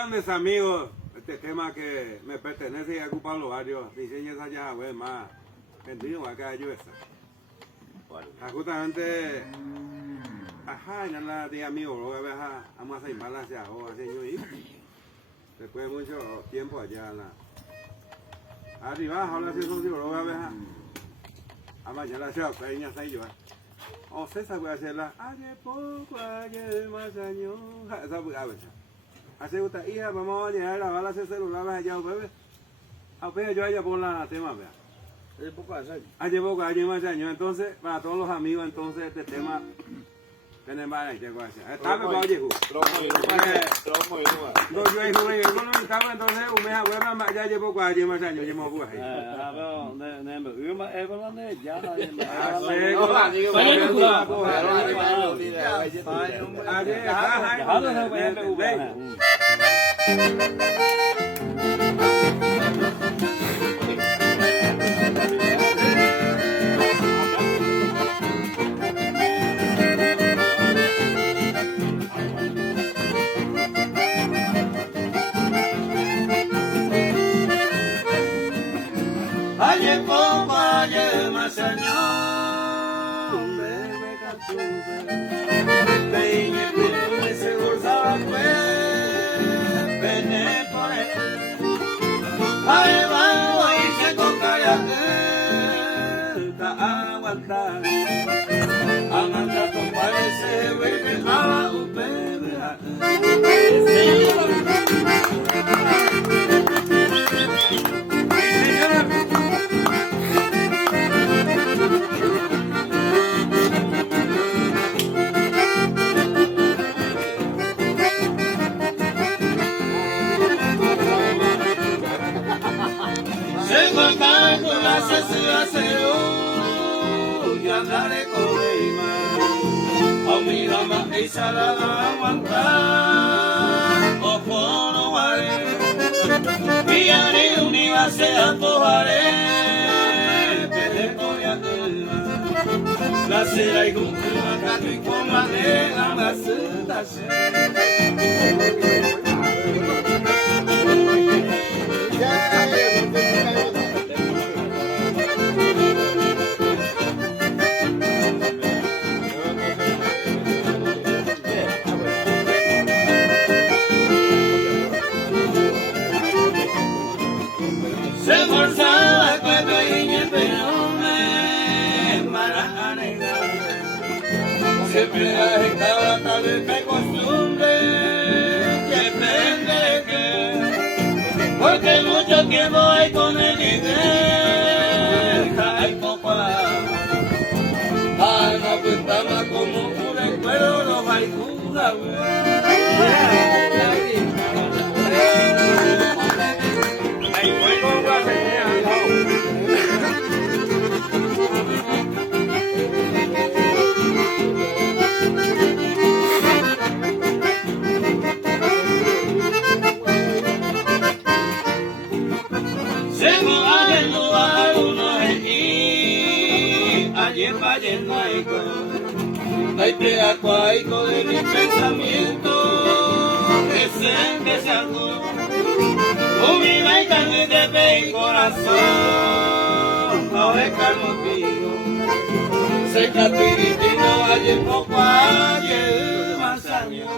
Grandes amigos, este tema que me pertenece y ha ocupado los barrios, diseño esa ya, güey, más, bendigo acá, yo esa. Justamente, ajá, y nada, de amigos, lo voy a ver, vamos a hacer malas ya, o hacer yo hijo. Después de mucho tiempo allá, arriba, ahora sí son, lo voy a ver, vamos allá, la ciudad, pues, ya está yo, o César, voy a hacerla, ayer poco, ayer más años, esa voy a ver. Así gusta, hija, vamos a llegar a la bala, hacer celular, allá, bebé. Apenas yo allá por la tema, vea. Hace poco de años. Hace poco, ayer más años. Entonces, para todos los amigos, entonces, este tema, tenemos ahí, te voy a decir. Está me va a llegar. No, yo ahí jugué, yo no estaba, entonces, un mes abuela, ya llevo poco, ayer más años, yo me voy ahí. Ayer poco, ayer más años, bebé peña que se gozaba pues, pene por él. Ahí va y se cocaría está aguantando. Amanda tu parece bebé a un bebé. Andaré con ella, a mi dama esa la va a aguantar, o por no haré, y haré un iba se apojaré, pede por ya la cera y con la gato y con la negra la seda se forzaba que peña pero me maranegra siempre la estaba tal vez que costumbre que prende que porque mucho tiempo hay con el idea hay poco alma pintaba como un recuerdo no hay duda te acuaico de mi pensamiento que se me sacó humilde y carne de mi corazón ahora es calmo mío se catiritina ayer poco ayer más años